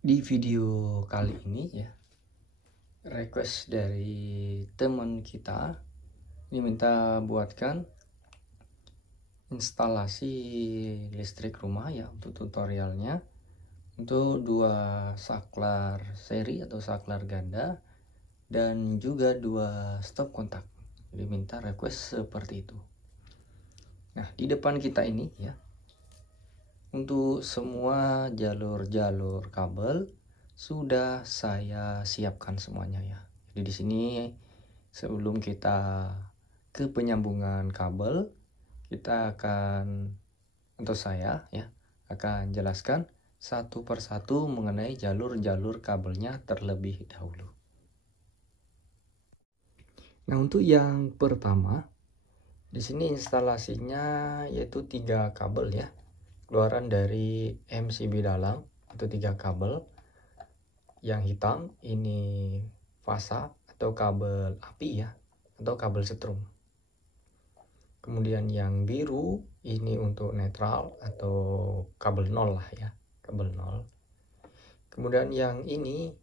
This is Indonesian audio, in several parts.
Di video kali ini ya, request dari teman kita diminta buatkan instalasi listrik rumah ya untuk tutorialnya, untuk 2 saklar seri atau saklar ganda dan juga 2 stop kontak. Diminta request seperti itu. Nah, di depan kita ini ya, untuk semua jalur-jalur kabel sudah saya siapkan semuanya ya. Jadi di sini sebelum kita ke penyambungan kabel, kita akan atau saya ya akan jelaskan satu persatu mengenai jalur-jalur kabelnya terlebih dahulu. Nah, untuk yang pertama di sini instalasinya yaitu 3 kabel ya. Keluaran dari MCB dalam itu 3 kabel. Yang hitam ini fasa atau kabel api ya, atau kabel setrum. Kemudian yang biru ini untuk netral atau kabel nol lah ya, kabel nol. Kemudian yang ini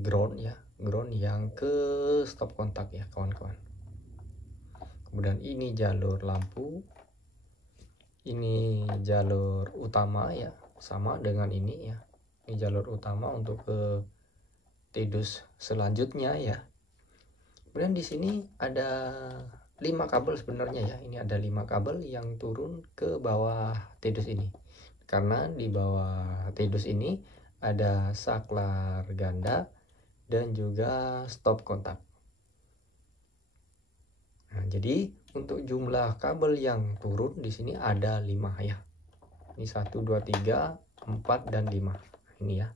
ground ya, ground yang ke stop kontak ya kawan-kawan. Kemudian ini jalur lampu, ini jalur utama ya, sama dengan ini ya. Ini jalur utama untuk ke TDUS selanjutnya ya. Kemudian di sini ada 5 kabel sebenarnya ya. Ini ada 5 kabel yang turun ke bawah TDUS ini. Karena di bawah TDUS ini ada saklar ganda dan juga stop kontak. Nah, jadi untuk jumlah kabel yang turun di sini ada 5 ya. Ini 1, 2, 3, 4 dan 5. Ini ya.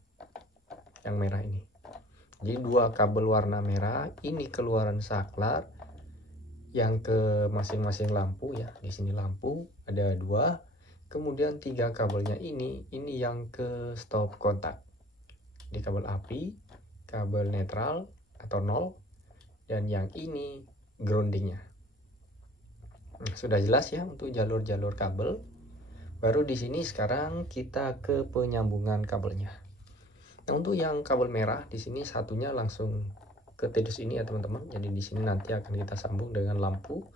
Yang merah ini. Jadi 2 kabel warna merah ini keluaran saklar yang ke masing-masing lampu ya. Di sini lampu ada 2. Kemudian 3 kabelnya ini yang ke stop kontak. Di kabel api, kabel netral atau nol, dan yang ini groundingnya. Nah, sudah jelas ya untuk jalur-jalur kabel. Baru di sini sekarang kita ke penyambungan kabelnya. Nah, untuk yang kabel merah di sini satunya langsung ke TDUS ini ya teman-teman. Jadi di sini nanti akan kita sambung dengan lampu.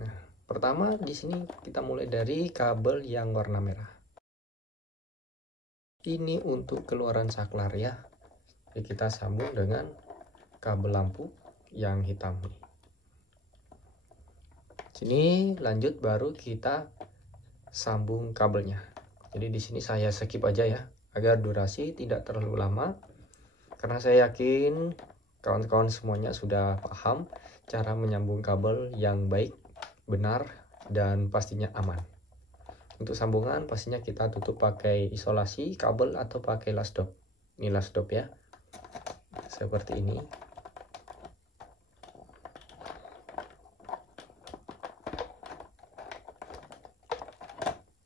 Nah, pertama di sini kita mulai dari kabel yang warna merah. Ini untuk keluaran saklar ya. Jadi kita sambung dengan kabel lampu yang hitam nih. Sini lanjut baru kita sambung kabelnya. Jadi di sini saya skip aja ya agar durasi tidak terlalu lama, karena saya yakin kawan-kawan semuanya sudah paham cara menyambung kabel yang baik, benar, dan pastinya aman. Untuk sambungan pastinya kita tutup pakai isolasi kabel atau pakai lasdop. Ini lasdop ya, seperti ini.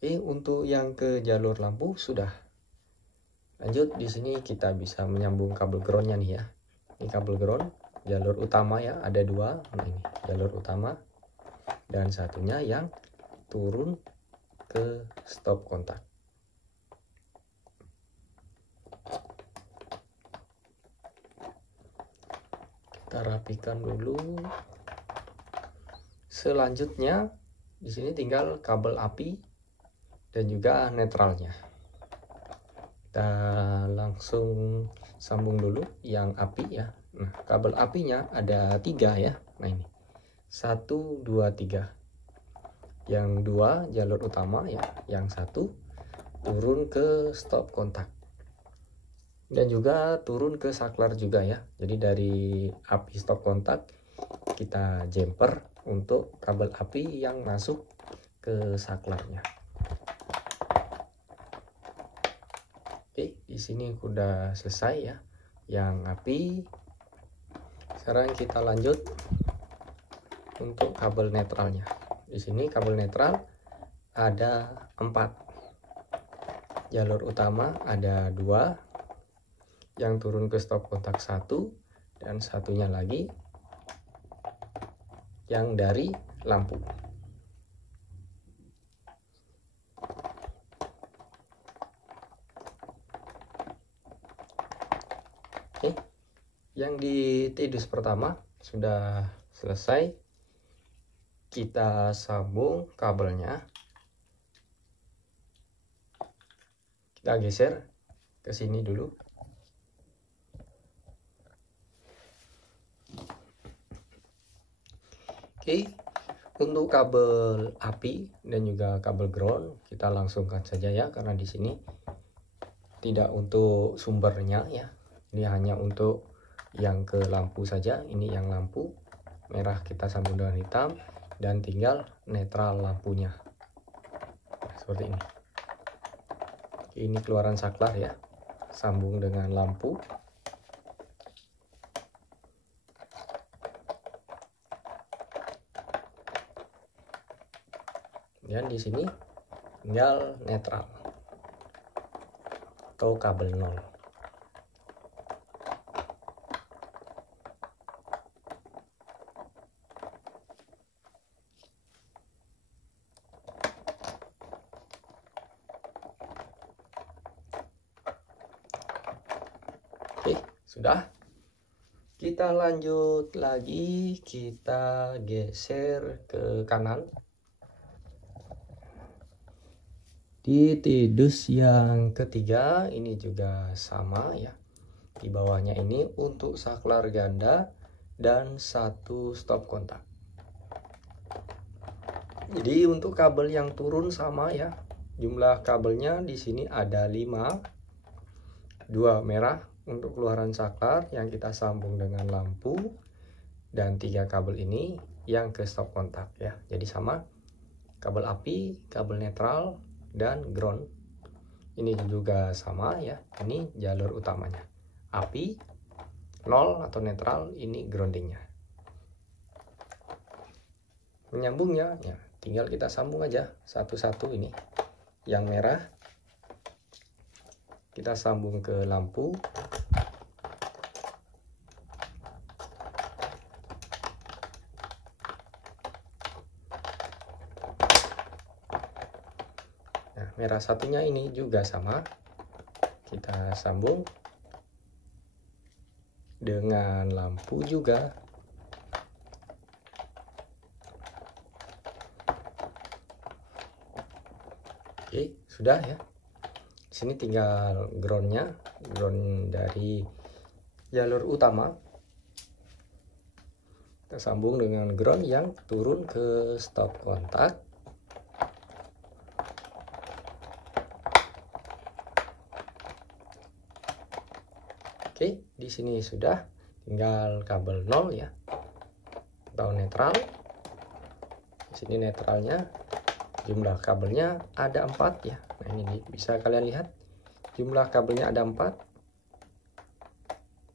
Untuk yang ke jalur lampu sudah. Lanjut di sini kita bisa menyambung kabel groundnya nih ya. Ini kabel ground jalur utama ya, ada 2. Nah, ini jalur utama dan satunya yang turun ke stop kontak. Kita rapikan dulu. Selanjutnya di sini tinggal kabel api dan juga netralnya. Kita langsung sambung dulu yang api ya. Nah, kabel apinya ada 3 ya. Nah, ini 1, 2, 3. Yang 2 jalur utama ya, yang 1 turun ke stop kontak dan juga turun ke saklar juga ya. Jadi dari api stop kontak kita jumper untuk kabel api yang masuk ke saklarnya. Oke, di sini udah selesai ya yang api. Sekarang kita lanjut untuk kabel netralnya. Di sini kabel netral ada 4. Jalur utama ada 2. Yang turun ke stop kontak 1 dan satunya lagi yang dari lampu. Oke, yang di tidus pertama sudah selesai. Kita sambung kabelnya, kita geser ke sini dulu. Oke, untuk kabel api dan juga kabel ground kita langsungkan saja ya, karena di sini tidak untuk sumbernya ya. Ini hanya untuk yang ke lampu saja. Ini yang lampu merah kita sambung dengan hitam, dan tinggal netral lampunya seperti ini. Ini keluaran saklar ya, sambung dengan lampu. Dan di sini tinggal netral atau kabel 0. Oke, sudah. Kita lanjut lagi, kita geser ke kanan. Di tidus yang ketiga ini juga sama ya. Di bawahnya ini untuk saklar ganda dan satu stop kontak. Jadi untuk kabel yang turun sama ya. Jumlah kabelnya di sini ada 5. 2 merah untuk keluaran saklar yang kita sambung dengan lampu, dan 3 kabel ini yang ke stop kontak ya. Jadi sama, kabel api, kabel netral, dan ground. Ini juga sama ya. Ini jalur utamanya, api 0 atau netral, ini groundingnya. Menyambungnya ya, tinggal kita sambung aja satu-satu. Ini yang merah kita sambung ke lampu. Nah, merah satunya ini juga sama, kita sambung dengan lampu juga. Oke, sudah ya. Sini tinggal groundnya, ground dari jalur utama. Kita sambung dengan ground yang turun ke stop kontak. Oke, di sini sudah, tinggal kabel 0 ya, atau netral. Di sini netralnya, jumlah kabelnya ada 4 ya. Nah, ini bisa kalian lihat, jumlah kabelnya ada 4.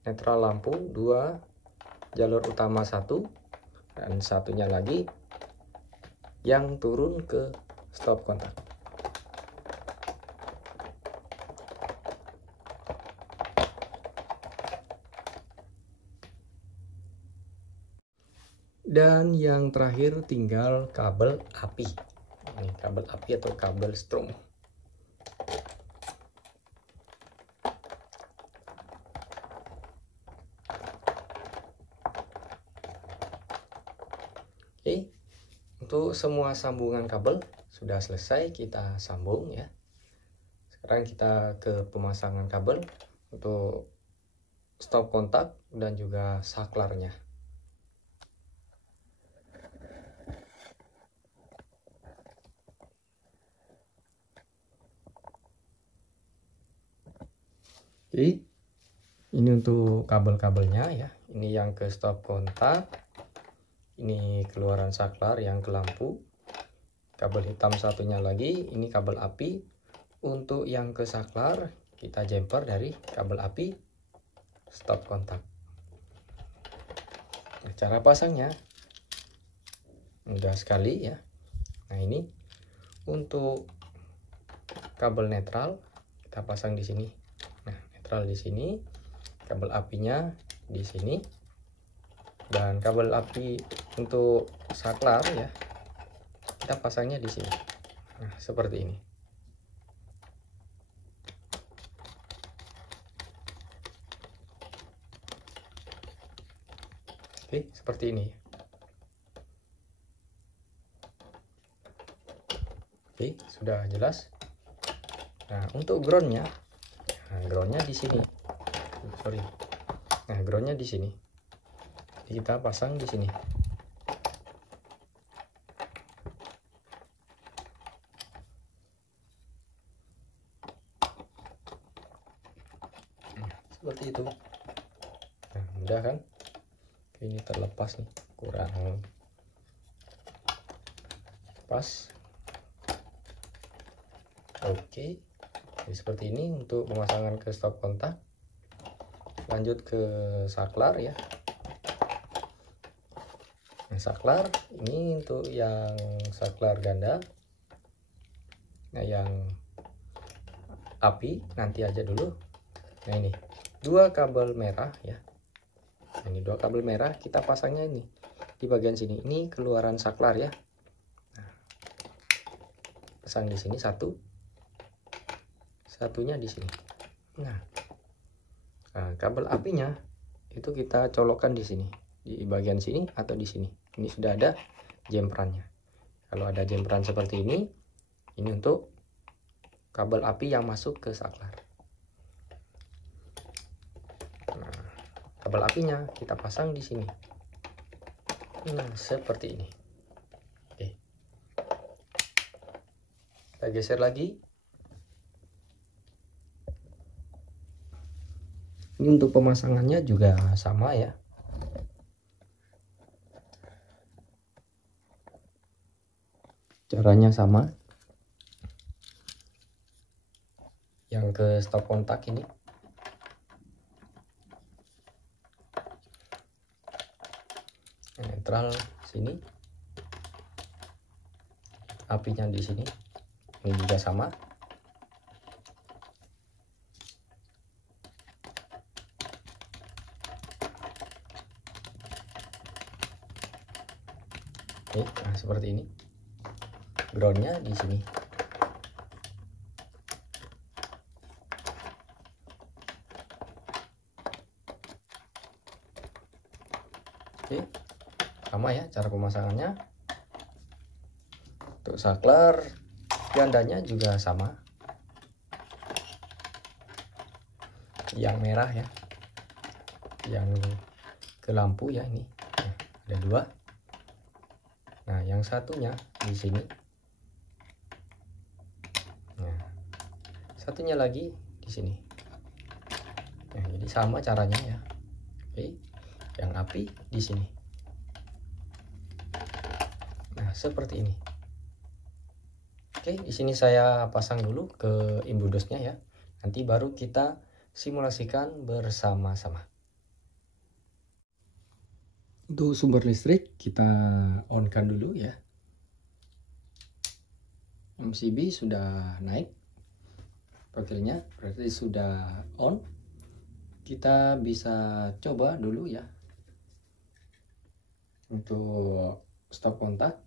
Netral lampu 2, jalur utama 1, dan satunya lagi yang turun ke stop kontak. Dan yang terakhir tinggal kabel api. Ini kabel api atau kabel strom. Oke, untuk semua sambungan kabel sudah selesai kita sambung ya. Sekarang kita ke pemasangan kabel untuk stop kontak dan juga saklarnya. Oke, ini untuk kabel-kabelnya ya. Ini yang ke stop kontak, ini keluaran saklar yang ke lampu. Kabel hitam satunya lagi, ini kabel api. Untuk yang ke saklar kita jumper dari kabel api stop kontak. Nah, cara pasangnya mudah sekali ya. Nah, ini untuk kabel netral kita pasang di sini. Nah, netral di sini, kabel apinya di sini, dan kabel api untuk saklar ya kita pasangnya di sini. Nah, seperti ini. Oke, seperti ini. Oke, sudah jelas. Nah, untuk groundnya, di sini. Sorry. Nah, groundnya di sini. Jadi kita pasang di sini. Seperti itu. Nah, mudah kan? Ini terlepas nih, kurang pas. Oke, jadi seperti ini untuk pemasangan ke stop kontak. Lanjut ke saklar ya. Nah, saklar ini untuk yang saklar ganda. Nah, yang api nanti aja dulu. Nah, ini dua kabel merah ya. Nah, ini dua kabel merah kita pasangnya ini di bagian sini. Ini keluaran saklar ya. Nah, pasang di sini satu. Satunya di sini. Nah, kabel apinya itu kita colokkan di sini, di bagian sini atau di sini. Ini sudah ada jemperannya. Kalau ada jemperan seperti ini untuk kabel api yang masuk ke saklar. Nah, kabel apinya kita pasang di sini. Nah, seperti ini. Oke. Kita geser lagi. Ini untuk pemasangannya juga sama ya. Caranya sama. Yang ke stop kontak ini. Netral sini. Apinya di sini. Ini juga sama. Oke, nah seperti ini. Groundnya di sini. Oke, sama ya cara pemasangannya. Untuk saklar gandanya juga sama. Yang merah ya, yang ke lampu ya ini. Nah, ada dua. Nah, yang satunya di sini. Nah, satunya lagi di sini. Nah, jadi sama caranya ya. Oke, yang api di sini. Nah, seperti ini. Oke, di sini saya pasang dulu ke imbudosnya ya. Nanti baru kita simulasikan bersama-sama. Untuk sumber listrik kita on-kan dulu ya. MCB sudah naik profilnya, berarti sudah on. Kita bisa coba dulu ya untuk stop kontak.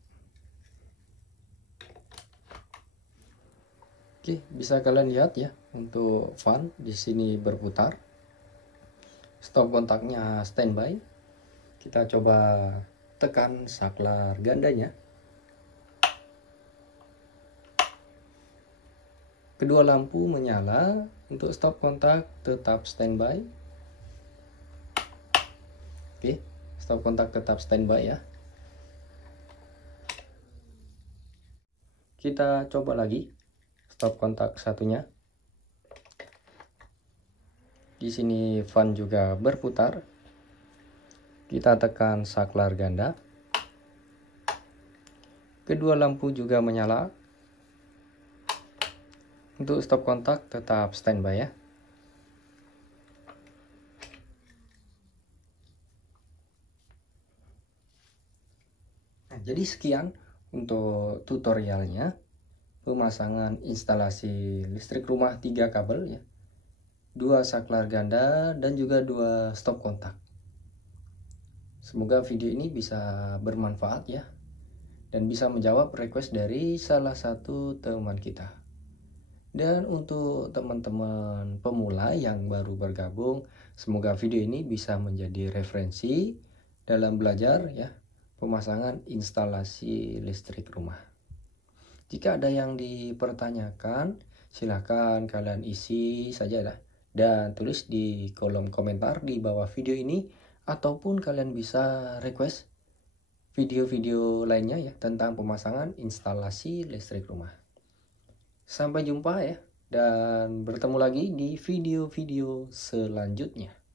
Oke, bisa kalian lihat ya untuk fan di sini berputar. Stop kontaknya standby. Kita coba tekan saklar gandanya. Kedua lampu menyala. Untuk stop kontak tetap standby. Oke, stop kontak tetap standby ya. Kita coba lagi stop kontak satunya. Di sini fan juga berputar. Kita tekan saklar ganda. Kedua lampu juga menyala. Untuk stop kontak tetap standby ya. Nah, jadi sekian untuk tutorialnya pemasangan instalasi listrik rumah 3 kabel ya. 2 saklar ganda dan juga 2 stop kontak. Semoga video ini bisa bermanfaat ya, dan bisa menjawab request dari salah satu teman kita. Dan untuk teman-teman pemula yang baru bergabung, semoga video ini bisa menjadi referensi dalam belajar ya pemasangan instalasi listrik rumah. Jika ada yang dipertanyakan, silakan kalian isi saja lah dan tulis di kolom komentar di bawah video ini, ataupun kalian bisa request video-video lainnya ya tentang pemasangan instalasi listrik rumah. Sampai jumpa ya, dan bertemu lagi di video-video selanjutnya.